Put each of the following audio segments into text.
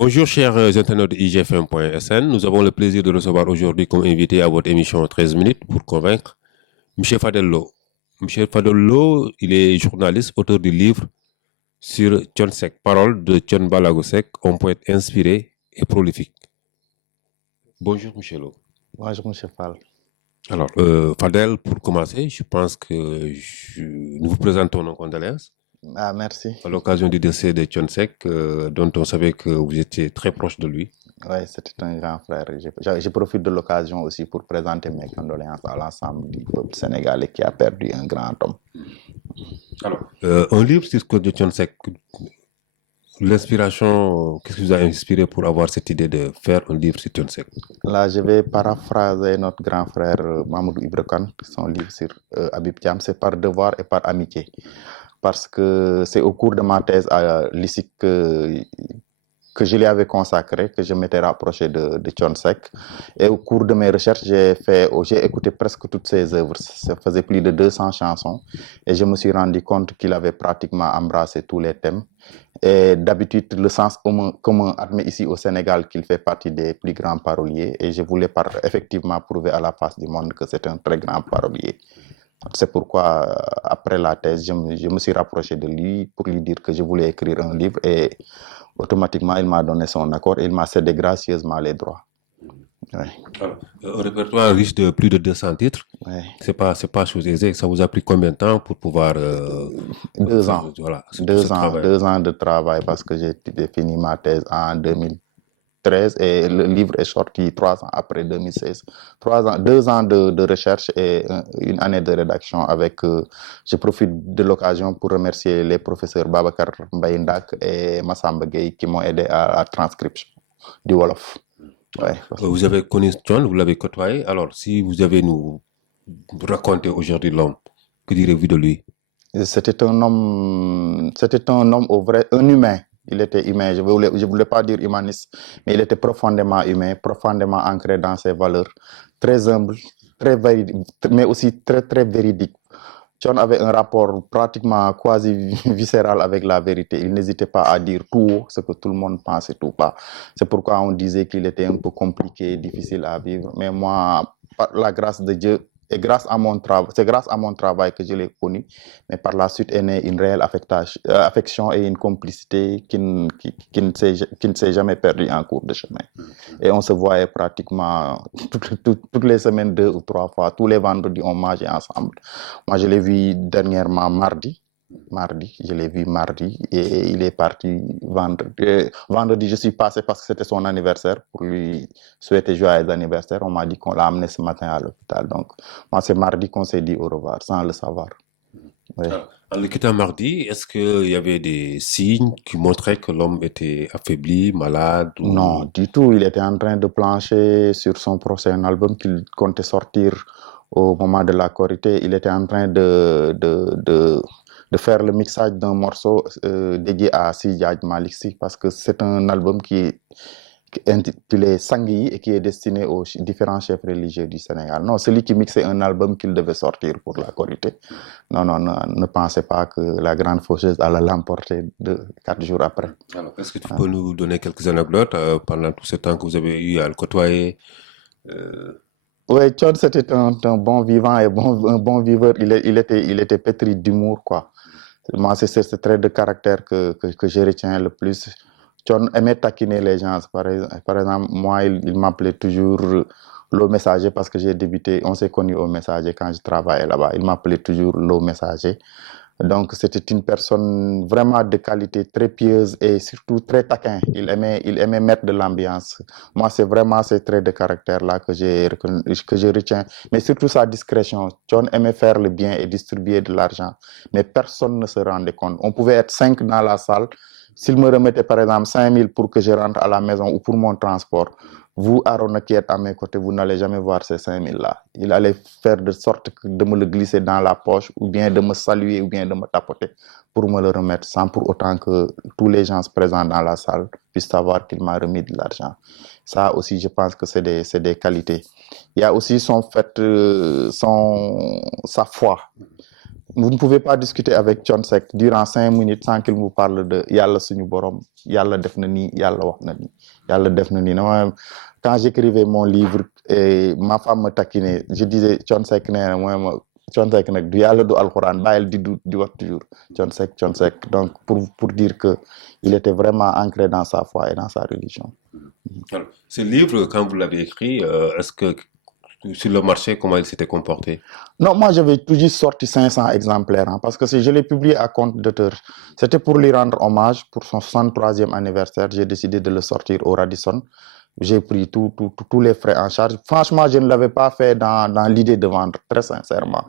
Bonjour chers internautes de IGFM.sn. Nous avons le plaisir de recevoir aujourd'hui comme invité à votre émission 13 minutes pour convaincre Michel Fadello. Michel Fadello, il est journaliste, auteur du livre sur Thione Seck, Paroles de Thione Ballago Seck, un poète inspiré et prolifique. Bonjour Michelo. Bonjour Monsieur Fall. Alors, Fadel, pour commencer, je pense que nous vous présentons nos condoléances. Ah, merci. À l'occasion du décès de Thione Seck, dont on savait que vous étiez très proche de lui. Oui, c'était un grand frère. Je profite de l'occasion aussi pour présenter mes condoléances à l'ensemble du peuple sénégalais qui a perdu un grand homme. Alors, un livre sur de Thione Seck, l'inspiration, qu'est-ce qui vous a inspiré pour avoir cette idée de faire un livre sur Thione Seck? Là, je vais paraphraser notre grand frère Mamadou Ibra Kane, son livre sur Habib Thiam. C'est par devoir et par amitié. Parce que c'est au cours de ma thèse à l'ISIC que je lui avais consacré, que je m'étais rapproché de Thione Seck. Et au cours de mes recherches, j'ai écouté presque toutes ses œuvres. Ça faisait plus de 200 chansons. Et je me suis rendu compte qu'il avait pratiquement embrassé tous les thèmes. Et d'habitude, le sens commun admet ici au Sénégal qu'il fait partie des plus grands paroliers. Et je voulais effectivement prouver à la face du monde que c'est un très grand parolier. C'est pourquoi, après la thèse, je me suis rapproché de lui pour lui dire que je voulais écrire un livre. Et automatiquement, il m'a donné son accord et il m'a cédé gracieusement les droits. Ouais. Alors, un répertoire riche de plus de 200 titres. Ouais. C'est pas chose aisée. Ça vous a pris combien de temps pour pouvoir... 2 ans. Voilà, 2 ans de travail parce que j'ai fini ma thèse en 2013 et le livre est sorti 3 ans après 2016. 2 ans de recherche et une année de rédaction avec... je profite de l'occasion pour remercier les professeurs Babacar Mbaye-Ndak et Massamba Gueye qui m'ont aidé à la transcription du Wolof. Ouais. Vous avez connu Thione, vous l'avez côtoyé. Alors, si vous avez nous raconter aujourd'hui l'homme, que direz-vous de lui? C'était un homme un humain. Il était humain. Je voulais pas dire humaniste, mais il était profondément humain, profondément ancré dans ses valeurs, très humble, très véridique, mais aussi très très véridique. Thione avait un rapport pratiquement quasi viscéral avec la vérité. Il n'hésitait pas à dire tout haut ce que tout le monde pensait tout bas. C'est pourquoi on disait qu'il était un peu compliqué, difficile à vivre. Mais moi, par la grâce de Dieu, et grâce à mon travail, c'est grâce à mon travail que je l'ai connu. Mais par la suite est née une réelle affection et une complicité qui ne s'est jamais perdue en cours de chemin. Et on se voyait pratiquement toutes les semaines 2 ou 3 fois. Tous les vendredis, on mangeait ensemble. Moi, je l'ai vu dernièrement mardi. Je l'ai vu mardi et il est parti vendredi. Vendredi, je suis passé parce que c'était son anniversaire pour lui souhaiter joyeux anniversaire. On m'a dit qu'on l'a amené ce matin à l'hôpital. Donc, moi, c'est mardi qu'on s'est dit au revoir sans le savoir. Oui. En le quittant mardi, est-ce qu'il y avait des signes qui montraient que l'homme était affaibli, malade ou... Non, du tout. Il était en train de plancher sur son prochain album qu'il comptait sortir au moment de la Korité. Il était en train de faire le mixage d'un morceau dédié à Sidi Hadj Malick Sy parce que c'est un album qui est intitulé Sangui et qui est destiné aux différents chefs religieux du Sénégal. Non, celui qui mixait un album qu'il devait sortir pour la Korité. Non, ne pensez pas que la grande faucheuse allait l'emporter 4 jours après. Alors, est-ce que tu peux nous donner quelques anecdotes pendant tout ce temps que vous avez eu à le côtoyer? Oui, Thione, c'était un bon vivant et un bon viveur. Il était pétri d'humour, quoi. Moi, c'est ce trait de caractère que je retiens le plus. Thione aimait taquiner les gens. Par exemple, moi, il m'appelait toujours l'eau messager parce que j'ai débuté, on s'est connu au messager quand je travaillais là-bas. Il m'appelait toujours l'eau messager. Donc, c'était une personne vraiment de qualité, très pieuse et surtout très taquin. Il aimait mettre de l'ambiance. Moi, c'est vraiment ces traits de caractère-là que je retiens. Mais surtout sa discrétion. Thione aimait faire le bien et distribuer de l'argent. Mais personne ne se rendait compte. On pouvait être 5 dans la salle. S'il me remettait par exemple 5 000 pour que je rentre à la maison ou pour mon transport, vous, Arona, qui êtes à mes côtés, vous n'allez jamais voir ces 5 000-là. Il allait faire de sorte de me le glisser dans la poche ou bien de me saluer ou bien de me tapoter pour me le remettre sans pour autant que tous les gens présents dans la salle puissent savoir qu'il m'a remis de l'argent. Ça aussi, je pense que c'est des qualités. Il y a aussi sa foi. vous ne pouvez pas discuter avec Thione Seck durant 5 minutes sans qu'il vous parle de Yalla suñu borom, Yalla def na ni, Yalla wax na ni, Yalla def na ni. Quand j'écrivais mon livre, et ma femme me taquinait, je disais Thione Seck nee na mooy ma Thione Seck nag du Yalla du alxuraan bàyyil di wax toujours Thione Seck Thione Seck. Donc pour dire que il était vraiment ancré dans sa foi et dans sa religion. Alors, ce livre, quand vous l'avez écrit, est-ce que sur le marché, comment il s'était comporté? Non, moi j'avais tout juste sorti 500 exemplaires, hein, parce que si je l'ai publié à compte d'auteur, c'était pour lui rendre hommage pour son 63e anniversaire. J'ai décidé de le sortir au Radisson. J'ai pris tous les frais en charge. Franchement, je ne l'avais pas fait dans l'idée de vendre, très sincèrement.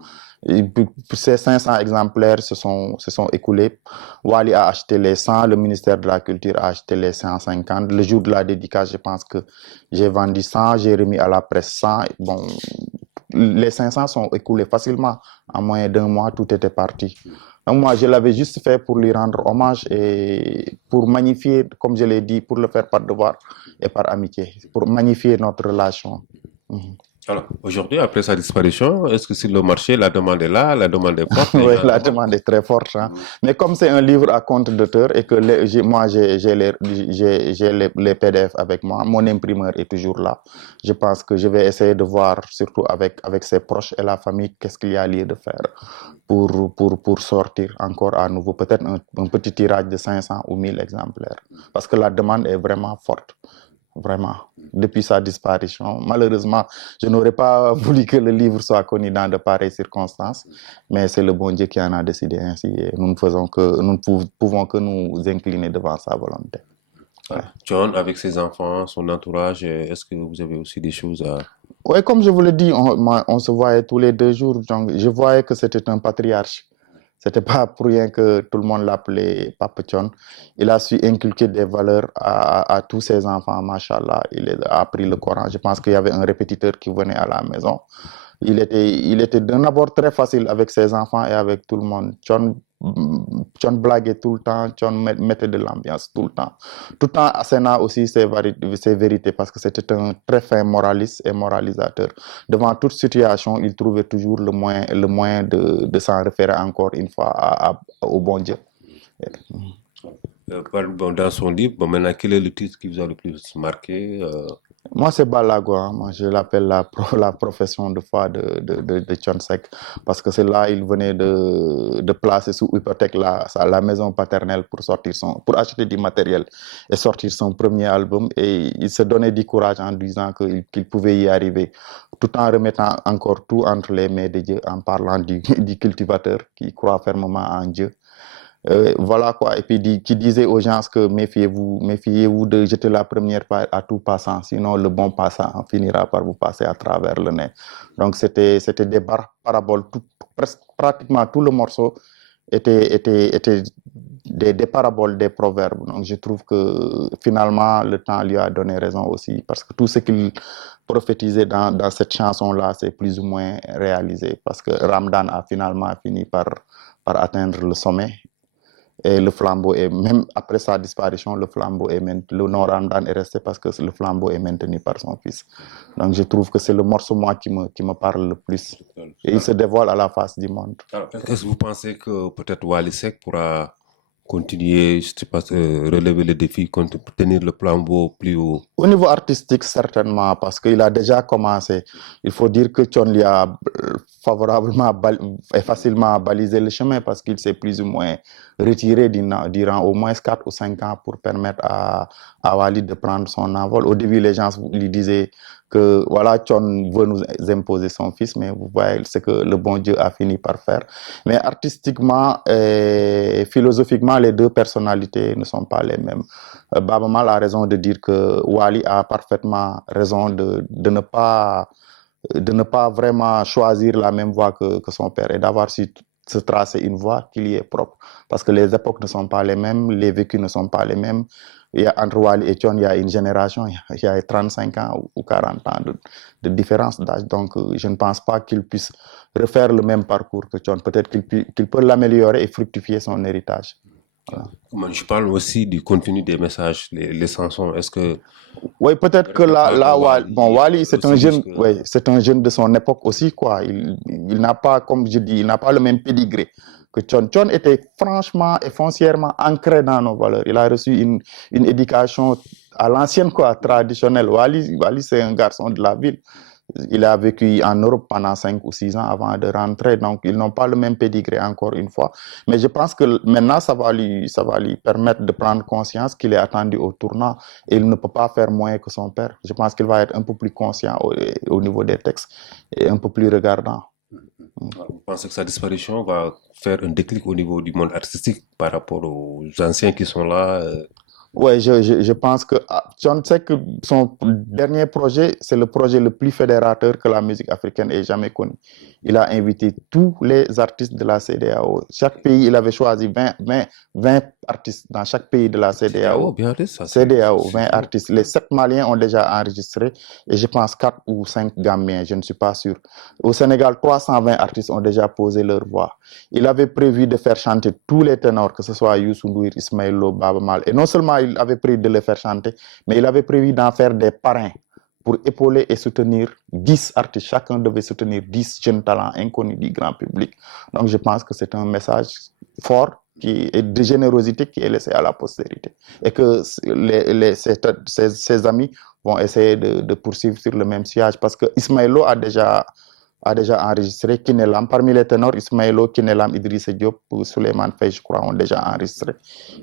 Et ces 500 exemplaires se sont écoulés. Wally a acheté les 100, le ministère de la Culture a acheté les 150. Le jour de la dédicace, je pense que j'ai vendu 100, j'ai remis à la presse 100. Bon, les 500 sont écoulés facilement. En moins d'1 mois, tout était parti. Donc moi, je l'avais juste fait pour lui rendre hommage et pour magnifier, comme je l'ai dit, pour le faire par devoir et par amitié, pour magnifier notre relation. Alors, aujourd'hui, après sa disparition, est-ce que sur le marché, la demande est là, la demande est forte? Oui, la demande est très forte. Hein. Mais comme c'est un livre à compte d'auteur et que moi, j'ai les PDF avec moi, mon imprimeur est toujours là. Je pense que je vais essayer de voir, surtout avec ses proches et la famille, qu'est-ce qu'il y a lieu de faire pour sortir encore à nouveau, peut-être un petit tirage de 500 ou 1000 exemplaires. Parce que la demande est vraiment forte. Vraiment, depuis sa disparition. Malheureusement, je n'aurais pas voulu que le livre soit connu dans de pareilles circonstances, mais c'est le bon Dieu qui en a décidé ainsi et nous ne pouvons que nous incliner devant sa volonté. Ouais. John, avec ses enfants, son entourage, est-ce que vous avez aussi des choses à... Oui, comme je vous l'ai dit, on se voyait tous les 2 jours, donc je voyais que c'était un patriarche. C'était pas pour rien que tout le monde l'appelait Papa Thione. Il a su inculquer des valeurs à tous ses enfants, machallah. Il a appris le Coran. Je pense qu'il y avait un répétiteur qui venait à la maison. Il était d'un abord très facile avec ses enfants et avec tout le monde. Thione blaguait tout le temps, Thione mettait de l'ambiance tout le temps. Tout le temps, Asséna aussi ses vérités parce que c'était un très fin moraliste et moralisateur. Devant toute situation, il trouvait toujours le moyen de s'en référer encore une fois au bon Dieu. Dans son livre, maintenant, quel est le titre qui vous a le plus marqué? Moi, c'est Balago. Hein. Moi, je l'appelle la profession de foi de Thione Seck parce que c'est là il venait de placer sous hypothèque la maison paternelle pour acheter du matériel et sortir son premier album. Et il se donnait du courage en disant qu'il pouvait y arriver, tout en remettant encore tout entre les mains de Dieu, en parlant du cultivateur qui croit fermement en Dieu. Voilà quoi, et puis qui disait aux gens que méfiez-vous de jeter la première paille à tout passant, sinon le bon passant finira par vous passer à travers le nez. Donc c'était des paraboles, pratiquement tout le morceau était des paraboles, des proverbes. Donc je trouve que finalement le temps lui a donné raison aussi, parce que tout ce qu'il prophétisait dans cette chanson-là, c'est plus ou moins réalisé, parce que Ramadan a finalement fini par atteindre le sommet. Et le flambeau est, même après sa disparition, le nom Ramadan est resté parce que le flambeau est maintenu par son fils. Donc je trouve que c'est le morceau moi qui me parle le plus. Et il se dévoile à la face du monde. Est-ce que vous pensez que peut-être Wally Seck pourra continuer, je sais pas, relever le défi, tenir le flambeau plus haut? Au niveau artistique, certainement, parce qu'il a déjà commencé. Il faut dire que Thione lui a favorablement et facilement balisé le chemin parce qu'il s'est plus ou moins retiré durant au moins 4 ou 5 ans pour permettre à Wally de prendre son envol. Au début, les gens lui disaient que voilà, Thione veut nous imposer son fils, mais vous voyez ce que le bon Dieu a fini par faire. Mais artistiquement et philosophiquement, les deux personnalités ne sont pas les mêmes. Baaba Maal a raison de dire que Wally a parfaitement raison de ne pas vraiment choisir la même voie que son père et d'avoir su se tracer une voie qui lui est propre. Parce que les époques ne sont pas les mêmes, les vécus ne sont pas les mêmes. Entre Wally et Thione, il y a une génération, il y a 35 ans ou 40 ans de différence d'âge. Donc, je ne pense pas qu'il puisse refaire le même parcours que Thione. Peut-être qu'il peut l'améliorer et fructifier son héritage. Moi, je parle aussi du contenu des messages, les chansons. Est-ce que Oui, peut-être que Wally, c'est un aussi jeune, jusque... ouais, c'est un jeune de son époque aussi, quoi. Il n'a pas, comme je dis, il n'a pas le même pédigré que Thione. Thione était franchement et foncièrement ancré dans nos valeurs. Il a reçu une éducation à l'ancienne, quoi, traditionnelle. Wally, c'est un garçon de la ville. Il a vécu en Europe pendant 5 ou 6 ans avant de rentrer, donc ils n'ont pas le même pédigré encore une fois. Mais je pense que maintenant, ça va lui permettre de prendre conscience qu'il est attendu au tournant et il ne peut pas faire moins que son père. Je pense qu'il va être un peu plus conscient au niveau des textes et un peu plus regardant. Vous pensez que sa disparition va faire un déclic au niveau du monde artistique par rapport aux anciens qui sont là Ouais, je pense que Thione Seck, son dernier projet, c'est le projet le plus fédérateur que la musique africaine ait jamais connu. Il a invité tous les artistes de la CEDEAO. Chaque pays, il avait choisi 20 artistes dans chaque pays de la CEDEAO. bien ça, CEDEAO, 20 artistes. Les 7 Maliens ont déjà enregistré et je pense 4 ou 5 Gambiens, je ne suis pas sûr. Au Sénégal, 320 artistes ont déjà posé leur voix. Il avait prévu de faire chanter tous les ténors, que ce soit Youssou N'Dour, Ismaël Lo, Baaba Maal. Et non seulement il avait prévu de les faire chanter, mais il avait prévu d'en faire des parrains pour épauler et soutenir 10 artistes. Chacun devait soutenir 10 jeunes talents inconnus du grand public. Donc je pense que c'est un message fort et de générosité qui est laissé à la postérité. Et que ses amis vont essayer de poursuivre sur le même sillage. Parce que Ismaël Lo a déjà enregistré Kinelam. Parmi les ténors, Ismaël Lo, Kinelam, Idrissa Diop, Souleymane Faye, je crois, ont déjà enregistré.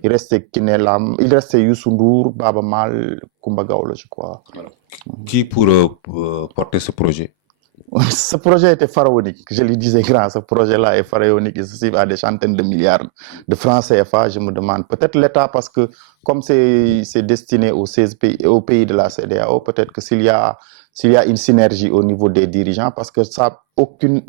Il restait Kinelam, il restait Youssou N'Dour, Baaba Maal, Kumba Gawlo, je crois. Voilà. Qui pour porter ce projet? Ce projet était pharaonique, je le disais grand, ce projet-là est pharaonique, il se à des centaines de milliards de francs CFA, je me demande. Peut-être l'État, parce que comme c'est destiné aux pays de la CEDEAO, peut-être que s'il y a une synergie au niveau des dirigeants, parce que ça, aucune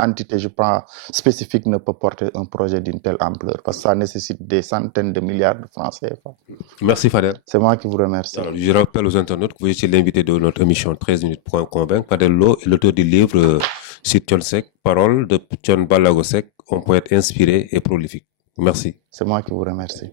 entité, je pense, spécifique ne peut porter un projet d'une telle ampleur, parce que ça nécessite des centaines de milliards de francs CFA. Merci Fadel. C'est moi qui vous remercie. Alors, je rappelle aux internautes que vous étiez l'invité de notre émission 13 minutes pour en convaincre. Fadel Lo est l'auteur du livre sur Thione Seck, Paroles de Thione Ballago Seck, un poète inspiré et prolifique. Merci. C'est moi qui vous remercie.